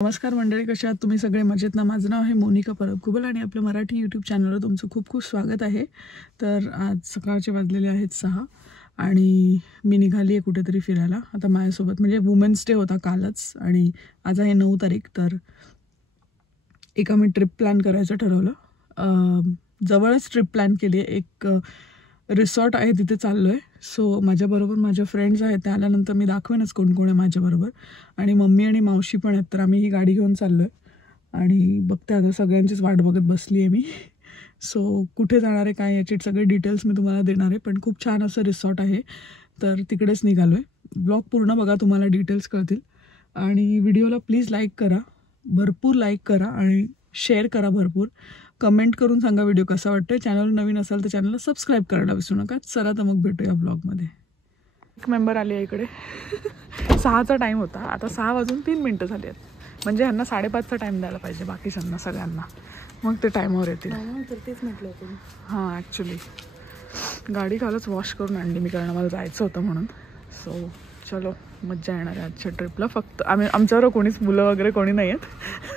नमस्कार मंडळी, कशा आहात तुम्ही सगळे? मजेत ना? माझं नाव आहे मोनिका परब कुबल आणि आपलं मराठी यूट्यूब चॅनलवर तुमचं खूप खूप स्वागत आहे. तर आज सकाळचे वाजलेले आहेत 6 आणि मी निघाली आहे कुठेतरी फिरायला. आता माझ्यासोबत म्हणजे वुमेन्स डे होता कालच आणि आज आहे 9 तारीख. तर एका मी ट्रिप प्लॅन करायचं ठरवलं. जवळच ट्रिप प्लॅन केली आहे. एक रिसॉर्ट आहे तिथे चाललो आहे. सो माझ्याबरोबर माझ्या फ्रेंड्स आहेत, त्या आल्यानंतर मी दाखवेनच कोण कोण आहे माझ्याबरोबर. आणि मम्मी आणि मावशी पण आहेत. तर आम्ही ही गाडी घेऊन चाललो आहे आणि बघते आता सगळ्यांचीच वाट बघत बसली आहे मी. सो कुठे जाणार आहे काय याचे सगळे डिटेल्स मी तुम्हाला देणार आहे. पण खूप छान असं रिसॉर्ट आहे, तर तिकडेच निघालो आहे. ब्लॉग पूर्ण बघा, तुम्हाला डिटेल्स कळतील. आणि व्हिडिओला प्लीज लाईक करा, भरपूर लाईक करा आणि शेअर करा भरपूर. कमेंट करून सांगा व्हिडिओ कसा वाटतोय. चॅनल नवीन असाल तर चॅनलला सबस्क्राईब करायला विसरू नका. चला तर मग भेटूया ब्लॉगमध्ये. एक मेंबर आली आहे इकडे. 6चा टाईम होता, आता 6 वाजून 3 मिनटं झाली आहेत. म्हणजे ह्यांना 5:30चा टाईम द्यायला पाहिजे बाकीच्यांना सगळ्यांना, मग ते टाईमवर येतील. तर तेच म्हटलं होतं. हां, ॲक्च्युली गाडी कालच वॉश करून आणली मी, कारण मला जायचं होतं म्हणून. सो चलो, मज्जा येणार आहे आजच्या ट्रिपला. फक्त आमच्यावर कोणीच मुलं वगैरे कोणी नाही आहेत.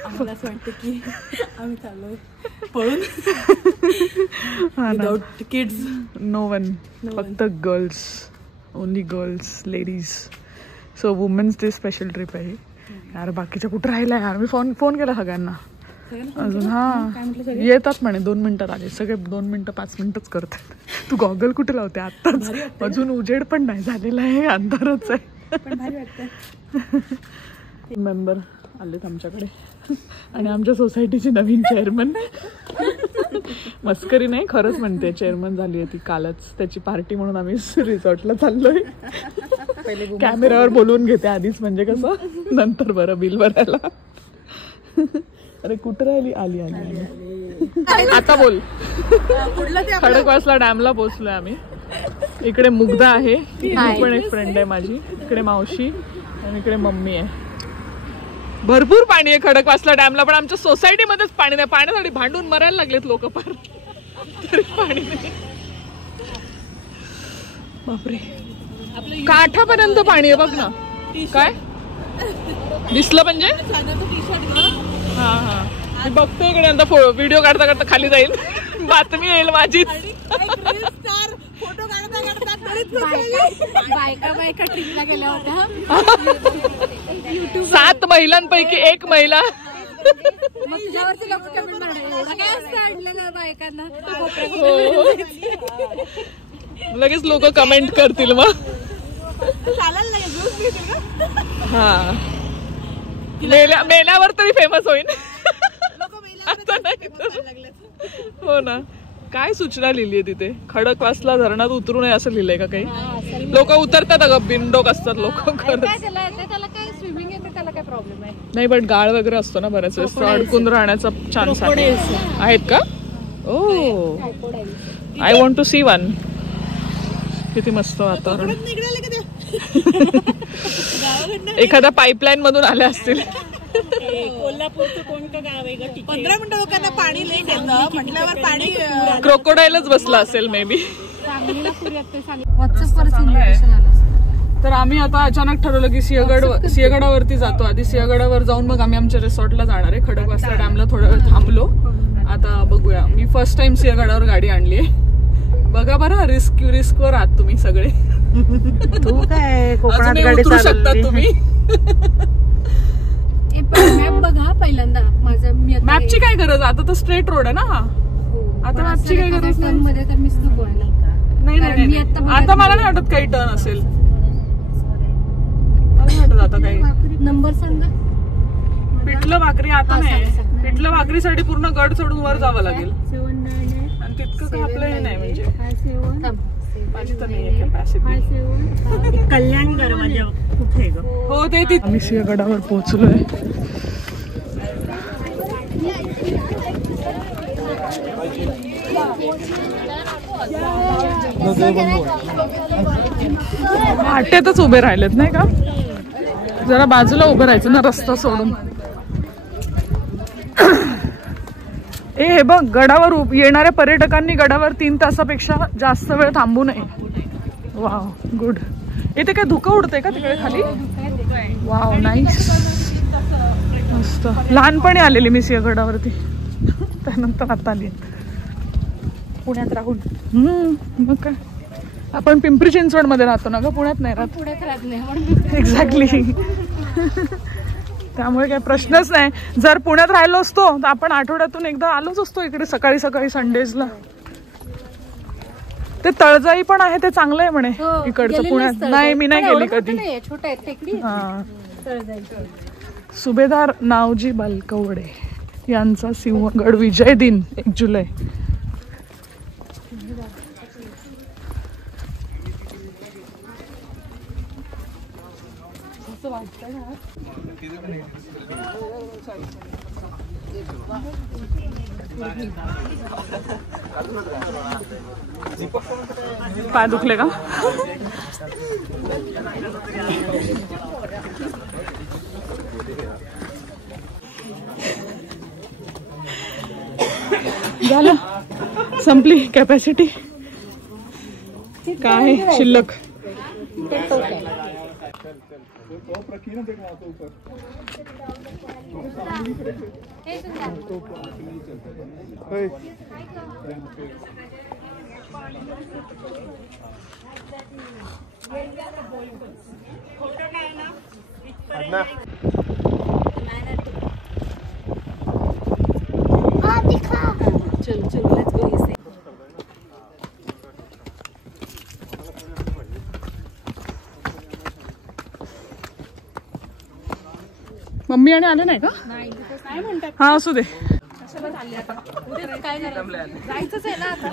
आम्हाला असं वाटतं की आम्ही चाललोय पळून. विदाउट किड्स, नो वन, फक्त girls, only girls, ladies. So women's day special trip आहे यार. बाकीच्या कुठं राहिला यार? मी फोन केला सगळ्यांना अजून. हां, येतात म्हणे 2 मिनटात आले सगळे. 2 मिनटं 5 मिनटंच करतात. तू गॉगल कुठे लावते आत्ताच? अजून उजेड पण नाही झालेला आहे, अंधारच आहे. मेंबर आलेत आमच्याकडे आणि आमच्या सोसायटीची नवीन चेअरमन. मस्करी नाही, खरंच म्हणते. चेअरमन झाली आहे ती कालच. त्याची पार्टी म्हणून आम्ही रिसॉर्टला चाललोय. कॅमेऱ्यावर बोलवून घेते आधीच, म्हणजे कसं नंतर बरं बिल भरायला. अरे कुठं राहिली? आली आता बोल. खडकवासला डॅमला पोहोचलोय आम्ही. इकडे मुग्धा आहे, ती पण एक फ्रेंड आहे माझी. इकडे मावशी आणि इकडे मम्मी आहे. भरपूर पाणी आहे खडकवासला डॅमला, पण आमच्या सोसायटीमध्येच पाणी नाही. पाण्यासाठी भांडून मरायला लागलेत लोक पार, तरी पाणी नाही. बापरे, काठापर्यंत पाणी आहे बघ ना. काय दिसलं म्हणजे? हा हा, मी बघते इकडे. आता व्हिडिओ काढता काढता खाली जाईल, बातमी येईल माझी. बायका ट्रिपला गेल्या होत्या. 7 महिलांपैकी 1 महिला. लगेच लोक कमेंट करतील मग. हा, मेल्यावर तरी फेमस होईल. आता नाही तर. हो ना. काय सूचना लिहिली आहे तिथे? खडकवासला धरणात उतरू नये असं लिहिलंय का काही? लोक उतरतात अगं, बिनडोक असतात लोक. नाही, पण गाळ वगैरे असतो ना बऱ्याच वेळेस, अडकून राहण्याचा चान्स आहेत का? Oh, I want to see one. किती मस्त वातावरण. एखाद्या पाईपलाईन मधून आल्या असतील. कोल्हापूरचं कोणतं गाव आहे? 15 मिनिटं लोकांना पाणी लेट येतं म्हटल्यावर पाणी क्रोकोडाईलच बसला असेल मे बी. तर आम्ही आता अचानक ठरवलं की सिंहगडावरती जातो. आधी सिंहगडावर जाऊन मग आम्ही आमच्या रिसॉर्टला जाणार आहे. खडकवासला डॅमला थोडा वेळ थांबलो. आता बघूया. मी फर्स्ट टाइम सिंहगडावर गाडी आणली आहे. बघा बरं, रिस्कवर आहात तुम्ही सगळे. तू काय कोकणात गाडी उतरू शकता तुम्ही. मॅप बघा पहिल्यांदा. माझा मॅपची काय गरज? आता तर स्ट्रेट रोड आहे ना हा. आता मॅपची काय गरज नाही. मध्ये तर मिस नको व्हायला. नाही, आता मला नाही वाटत काही टर्न असेल. मला नाही वाटत आता काही. नंबर सांगा. पिठलं भाकरी आता नाही. पिठलं भाकरीसाठी पूर्ण गड सोडून वर जावं लागेल आणि तितकं काय आपलं हे नाही. म्हणजे माझी तर नाही कॅपॅसिटी. कल्याण दरवाजा कुठे? हो, ते तिथे. आम्ही सिंहगडावर पोहोचलोय. वाटेतच उभे राहिलेत नाही का? जरा बाजूला उभं राहायचं ना रस्ता सोडून. हे बघ, गडावर येणाऱ्या पर्यटकांनी गडावर 3 तासापेक्षा जास्त वेळ थांबू नये. Wow, good. इथे काय धुकं उडतंय का तिकडे खाली? Wow, nice. मस्त. लहानपणी आलेली मी सिंहगडावरती, त्यानंतर आता आली पुण्यात राहून. मग काय, आपण पिंपरी चिंचवड मध्ये राहतो ना ग, पुण्यात नाही राहत. पुण्यात राहत नाही एक्झॅक्टली. त्यामुळे काही प्रश्नच नाही. जर पुण्यात राहिलो असतो तर आपण आठवड्यातून एकदा आलोच असतो इकडे सकाळी सकाळी संडेजला. ते तळजाई पण आहे, ते चांगलं आहे म्हणे इकडचं पुण्यात. नाही मी नाही गेली कधी. हा, सुभेदार नावजी बालकवडे यांचा सिंहगड विजय दिन 1 जुलै. पाय दुखले का? झालं, संपली कॅपॅसिटी. काय शिल्लक? मम्मी आणि आले नाही का? हा असू दे. जायचंच आहे ना आता.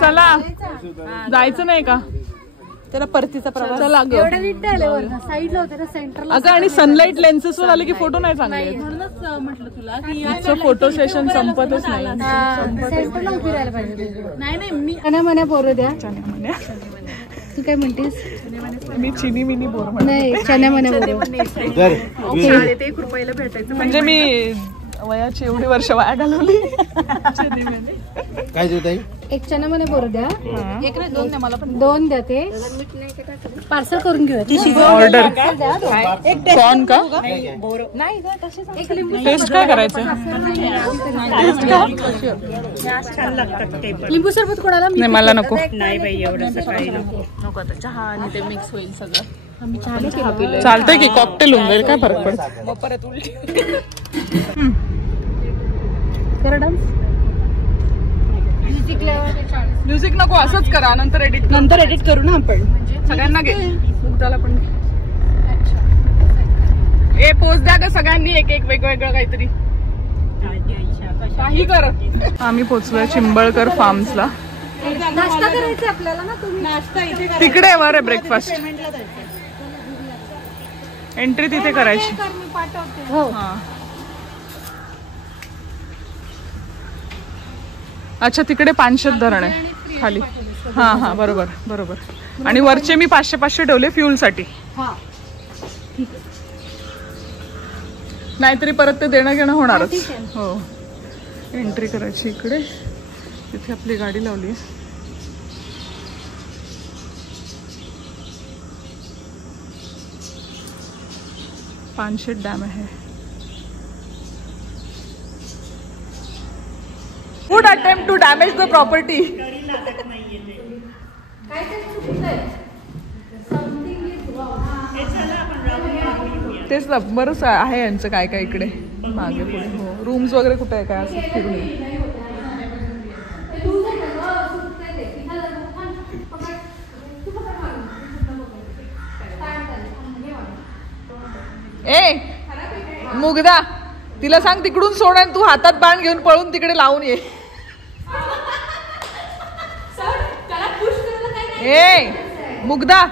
चला जायचं नाही का? त्याला परतीचा प्रवास. चला ग. साईडला होते ना सेंटरला. अगं आणि सनलाईट लेन्सेस वर आले की फोटो नाही चांगले. म्हणूनच म्हटलं तुला की फोटो सेशन संपतच नाही. सेंटरला उभी राहायला पाहिजे. नाही मी मना बोर द्या. तू काय म्हणतेस? मी चिनी मिनी बोर नाही, चण्या मना बोर. म्हणजे मी वयाची एवढी वर्ष वाया घालवली. काय देत आहे? एक चना मने बोर द्या. एक नाही, 2 द्या. मला पण 2 द्या. ते पार्सल करून घेऊया. ऑर्डर कॉर्न का? नाही ग, तसेच. एक लिंबू टेस्ट काय करायचं? छान लागतात. लिंबू सरबत कोणाला? नाही मला नको. नाही बाई, एवढं सकाळी नको. आता चहा आणि ते मिक्स होईल सगळं. आम्ही चहा पिलो. चालतंय की कॉकटेल होऊन जाईल, काय फरक पडतो. मग परत उलटी. करा डान्स. म्युझिक नको, असंच करा. नंतर एडिट करू ना आपण. सगळ्यांना घे. त्याला पण ए पोच द्या ग सगळ्यांनी, एक एक वेगवेगळं काहीतरी काही कर. आम्ही पोचलोय चिंबळकर फार्म्सला. नाश्ता करायचा आपल्याला ना. तुम्ही नाश्ता इथे करा. तिकडे वर आहे ब्रेकफास्ट. एंट्री तिथे करायची. हो. हा अच्छा, तिकडे 500 धरण आहे खाली. हा हा बरोबर बरोबर. आणि वरचे मी 500 ठेवले फ्युल साठी. नाहीतरी परत ते देणं घेणं होणारच. हो, एंट्री करायची इकडे. तिथे आपली गाडी लावली. पानशेत डॅम आहे. Would attempt to damage the property. तेच ना, बरंच आहे यांचं काय काय इकडे मागे पुढे. हो, रूम्स वगैरे कुठे आहे काय असं फिरून. ए मुगदा, तिला सांग तिकडून सोड आणि तू हातात बाण घेऊन पळून तिकडे लावून ये. ए मुगदा,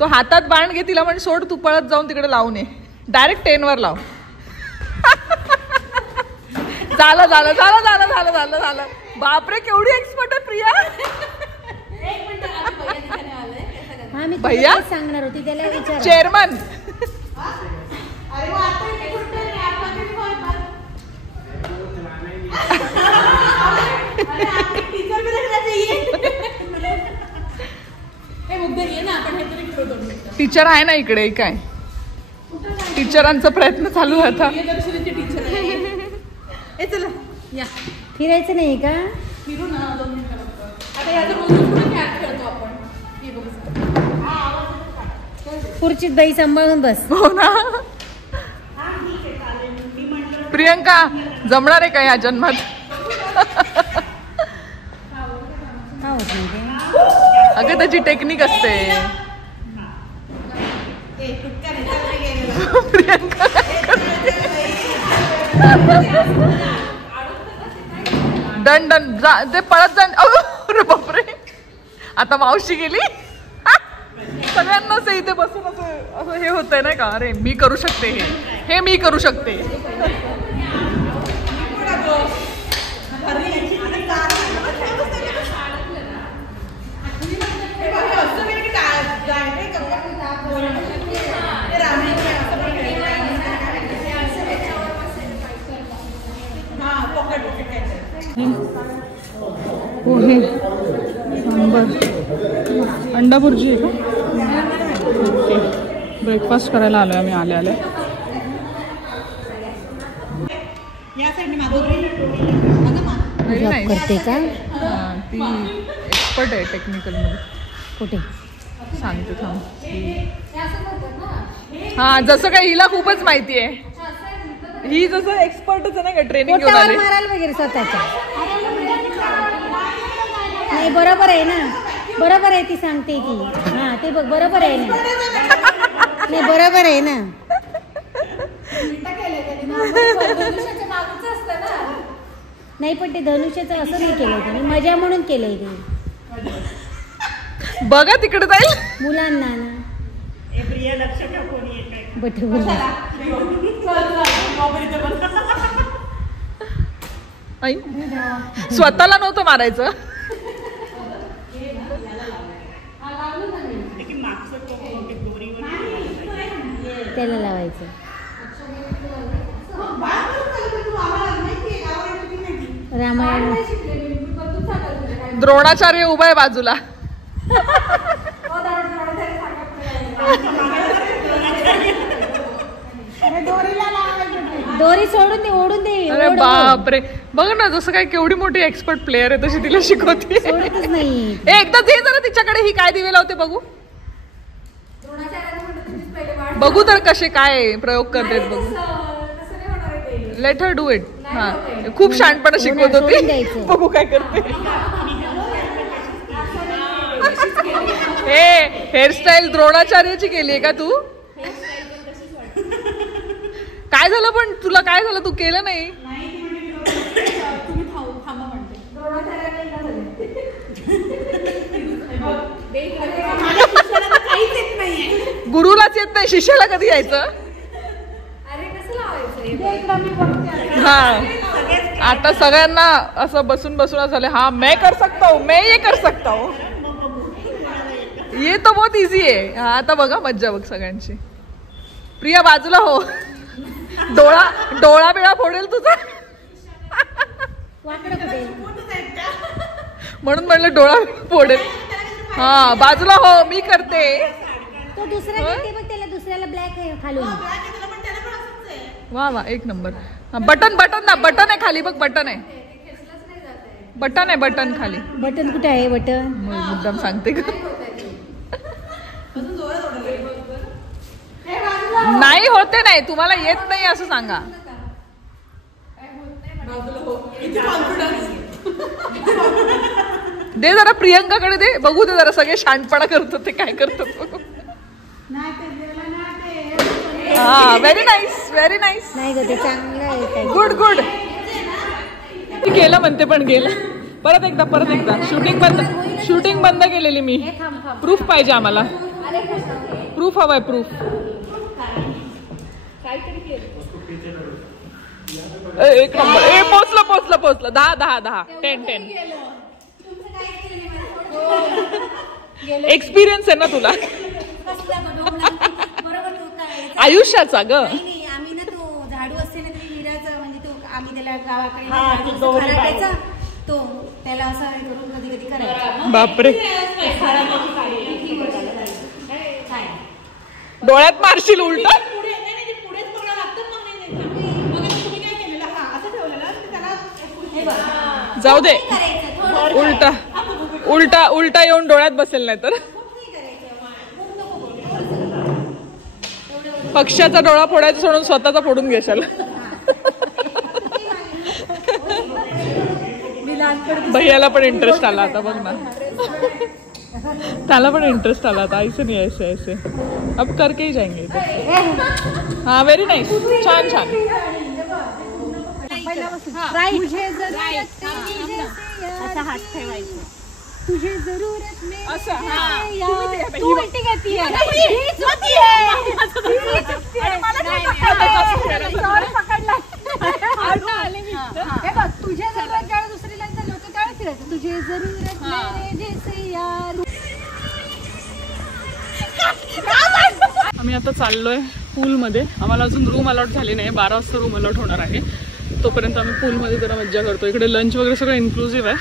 तो हातात बाण घे, तिला म्हण सोड, तू पळत जाऊन तिकडे लावून ये. डायरेक्ट 10 वर लाव. झालं झालं झालं झालं झालं झालं झालं. बापरे, केवढी एक्सपर्ट आहे प्रिया. भैया सांगणार होती त्याला विचार. चेअरमन. टीचर आहे ना इकडे काय टीचरांचा प्रयत्न चालू आहे आता. चला या फिरायचं नाही का? फिरू ना 2 मिनिटं फक्त. आता याचा रोज खेळतो आपण. हे बघ खुर्चीत बाई सांभाळून बस. हो ना प्रियंका जमणार आहे का या जन्मात? अगं त्याची टेक्निक असते. प्रियंका डन डन ते पळत जा. अरे बापरे आता मावशी गेली. सगळ्यांनाच इथे बसून असं हे होतंय नाही का? अरे मी करू शकते हे मी करू शकते. पोहे सांबर अंडा भुर्जी आहे का? ओके ब्रेकफास्ट करायला आलोय आम्ही आले आले. Very nice. करते का ती एक्सपर्ट आहे टेक्निकल मध्ये. कुठे सांगते थांब. हा जसं काय हिला खूपच माहिती आहे. ही जसं एक्सपर्टच आहे ना का ट्रेनिंग घेऊन आली. मारायला वगैरे स्वतःच्या नाही बरोबर आहे ना. बरोबर आहे ती सांगते की हा ते बघ बरोबर आहे ना. नाही बरोबर आहे ना. नाही पण ते धनुष्याचं असं नाही केलंय त्यांनी मजा म्हणून केलंय ते. बघा तिकडे जाईल मुलांना ना स्वतःला नव्हतं मारायचं. त्याला लावायचं. रामायण द्रोणाचार्य उभा आहे बाजूला. दोरी सोडून दे ओढून दे. अरे बापरे बघ ना जसं काय केवढी मोठी एक्सपर्ट प्लेअर आहे तशी तिला शिकवते. सोडतच नाही. एकदा जे जरा तिच्याकडे ही काय दिवे लावते बघू बघू तर कसे काय प्रयोग करतात बघू. Let her do it. हा खूप शहाणपणा शिकवत होती. बघू काय करते. हे हेअरस्टाईल द्रोणाचार्याची केली आहे का तू? काय झालं पण तुला काय झालं तू केलं नाही? गुरुलाच येत नाही शिष्याला कधी यायचं? हा आता सगळ्यांना असं बसून बसून झालं. हा मैं कर सकता हूँ मैं ये कर सकता हूँ. ये तो बहुत इझी आहे. हा आता बघा मज्जा बघ सगळ्यांची. प्रिया बाजूला हो. डोळा बिळा फोडेल तुझा. म्हणून म्हणलं डोळा फोडेल. हा बाजूला हो मी करते. तो दुसरा बघ त्याला दुसऱ्याला ब्लॅक आहे खालून. वा वा एक नंबर. बटन बटन ना बटन आहे खाली बघ बटन आहे. बटन आहे बटन खाली. बटन कुठे आहे? बटन मुद्दाम सांगते का? नाही होते नाही तुम्हाला येत नाही असं सांगा. दे जरा प्रियंकाकडे दे बघू दे जरा सगळे शांतपणा करत होते काय करतात बघू. हा व्हेरी नाईस व्हेरी नाईस. नाही ग ते चांगलं आहे. Good good. केलं म्हणते पण गेलं. परत एकदा शूटिंग बंद केलेली मी. प्रूफ पाहिजे आम्हाला. प्रूफ हवाय प्रूफ. एक नंबर. ए पोचला 10 10 एक्सपिरियन्स आहे ना तुला आयुष्याचा ग. आम्ही ना तो झाडू असते ना तरी विराचा म्हणजे तो आम्ही त्याला गावाकडे तो त्याला असं करून कधी करायचा. बापरे डोळ्यात मारशील उलट. जाऊ दे, उलटा उलटा उलटा येऊन डोळ्यात बसेल नाही तर. पक्षाचा डोळा फोडायचा सोडून स्वतःचा फोडून घेशाल. भैयाला पण इंटरेस्ट आला आता बघ ना. त्याला पण इंटरेस्ट आला आता. ऐसे नाही ऐसे ऐसे अब करके ही जाएंगे. हाँ व्हेरी नाइस. छान छान. असा हात ठेवायचा. तुझे जरूरत में असं तू उलटी घेती आहे. तुझे जरूरत ज्यावेळी दुसरी लाईन झाली होती त्यावेळी फिरायचं. तुझे जरूरत मेरे जैसे यार. आम्ही आता चाललोय पूलमध्ये. आम्हाला अजून रूम अलॉट झाली नाही. 12 वाजता रूम अलॉट होणार आहे. तोपर्यंत आम्ही पूलमध्ये जरा मज्जा करतो. इकडे लंच वगैरे सगळं इन्क्लुझिव्ह आहे.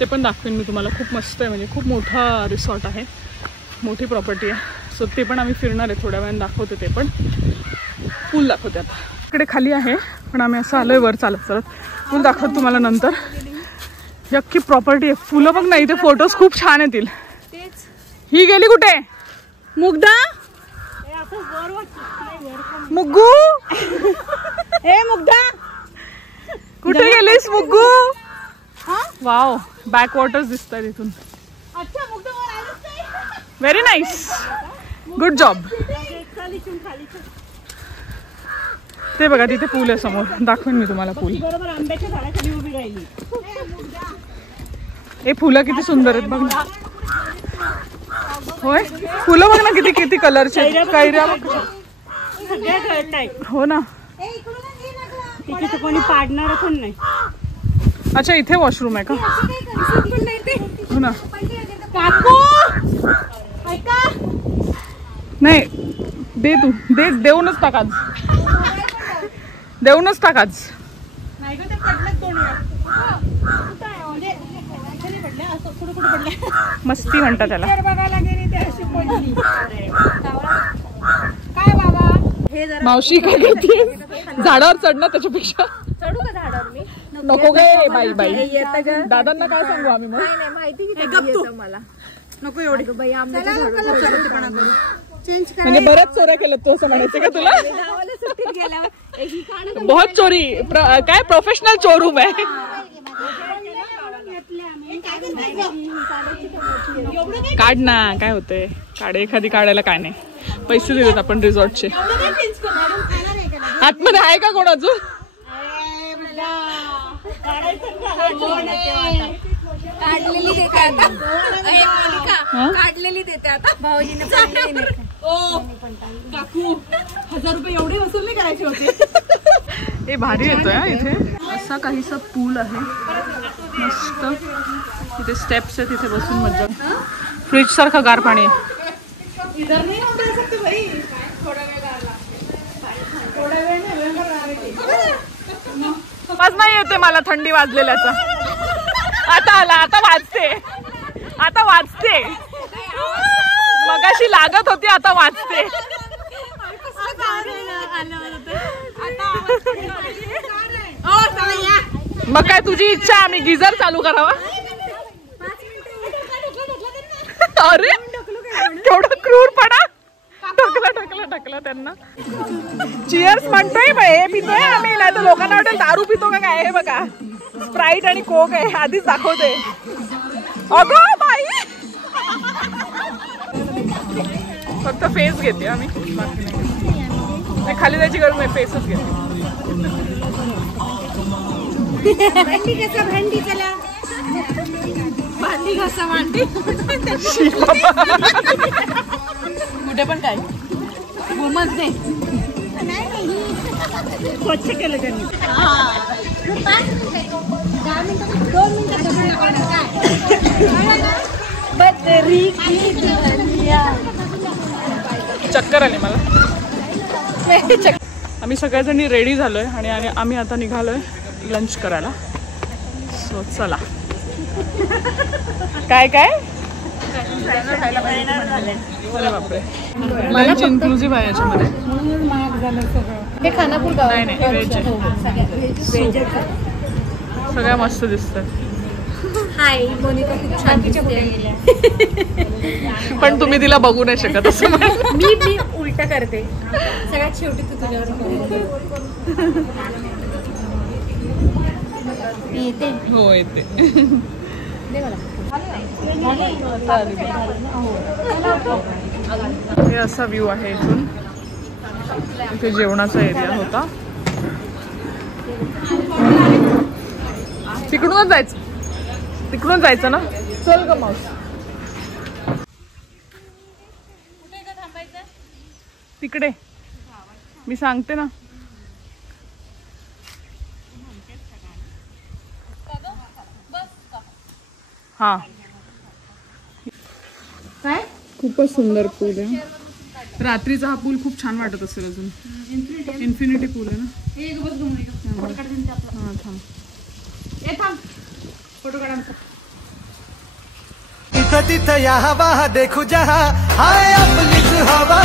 ते पण दाखवेन मी तुम्हाला. खूप मस्त आहे, म्हणजे खूप मोठा रिसॉर्ट आहे, मोठी प्रॉपर्टी आहे. सो ते पण आम्ही फिरणार आहे. थोड्या वेळाने दाखवते. ते पण पूल दाखवते. आता इकडे खाली आहे पण आम्ही असं आलोय वर चालत चालत. पूल दाखवत तुम्हाला नंतर. ही अख्खी प्रॉपर्टी आहे. फुलं बघ ना इथे. फोटोज खूप छान येतील. ही गेली कुठे? मुग्धा, मुग्गू, ए मुग्धा कुठे गेलीस मुग्गू? वाव, बॅक वॉटर्स दिसतात इथून. अच्छा मुग्धा वर आलीच नाही. Very nice, good job. ते बघा तिथे पूल आहे समोर. दाखवेन मी तुम्हाला पूल. बरोबर आंब्याच्या झाडाखाली उभी राहिली. हे फुलं किती सुंदर आहेत बघ ना. होय, फुलं बघ ना किती किती कलरचे. कैऱ्या सगळ्या कळताय. हो ना. तिथे तर कोणी पाडणार पण नाही. अच्छा इथे वॉशरूम आहे का? हो ना. काकू ऐका. नाही दे तू. देऊनच टाक आज. देऊनच टाक आज. नाही ग ते पडलं तोंडात. मस्ती म्हणतात त्याला. बघायला गेली ते अशी पडली. काय बाबा हे जरा मावशी काय करते? झाडावर चढणार त्याच्यापेक्षा. चढू का झाडावर मी? नको गे बाई बाई. दादांना काय सांगू आम्ही मग? माहिती की मला नको एवढी बाई. आंब्याच्या झाडावर चेंज कर. म्हणजे बऱ्याच चोऱ्या केल्यात तू असं म्हणायचं का तुला? गावाला सुट्टीत गेल्यावर बहुत चोरी. काय प्रोफेशनल चोरूम आहे. काढ ना, काय होतंय. एखादी काढायला काय नाही. पैसे देतात आपण रिसॉर्टचे. आतमध्ये आहे का कोण अजून? काढलेली देते काढलेली देते आता भाऊजीने. काकू 1000 रुपये एवढे वसूल नाही करायचे होते. हे भारी येतोय इथे. असा काहीसा पूल आहे मस्त. इथे स्टेप्स आहे. तिथे बसून मजा. फ्रीज सारखं गार पाणी आहे. आवाज नाही येते मला थंडी वाजलेल्याचा. आता आला. आता वाजते. मगाशी लागत होती. आता वाजते. मग काय तुझी इच्छा आम्ही गिझर चालू करावा? अरे केवढा क्रूरपणा. ढकला त्यांना. चिअर्स म्हणतोय हे पितोय आम्ही. नाही तर लोकांना वाटेल दारू पितो का काय. हे बघा स्प्राईट आणि कोक आहे. आधीच दाखवते. अगं बाई फक्त फेस घेते आम्ही. खाली जायची गरज नाही. फेसच घेते. भांडी घासा भांडी कुठे पण काय घुमत दे. स्वच्छ केलं त्यांनी. 2 चक्कर आली मला. आम्ही सगळ्याजणी रेडी झालोय आणि आम्ही आता निघालोय लंच करायला. सो चला. काय अरे बापरे, लंच इन्क्लुझिव्ह आहे याच्यामध्ये. हे खानापूर गाव नाही नाही, व्हेज आहे. सगळ्या मस्त दिसतात. हाय मोनिका, खूप छान दिसते. पण तुम्ही तिला बघू नाही शकत असं मी उलट करते सगळ्यात शेवटी. तू तुझ्यावर येते. हो येते. हे असा व्ह्यू आहे इथून. इथे जेवणाचा एरिया होता. तिकडूनच जायचं ना. चल ग मावशी. तिकडे मी सांगते ना. हा, काय खूपच सुंदर पूल आहे. रात्रीचा हा पूल खूप छान वाटत असेल. अजून इन्फिनिटी पूल आहे ना. हा थांब, फोटो काढा. तिथं या हवा देखू जहा हाय आपलीच हवा.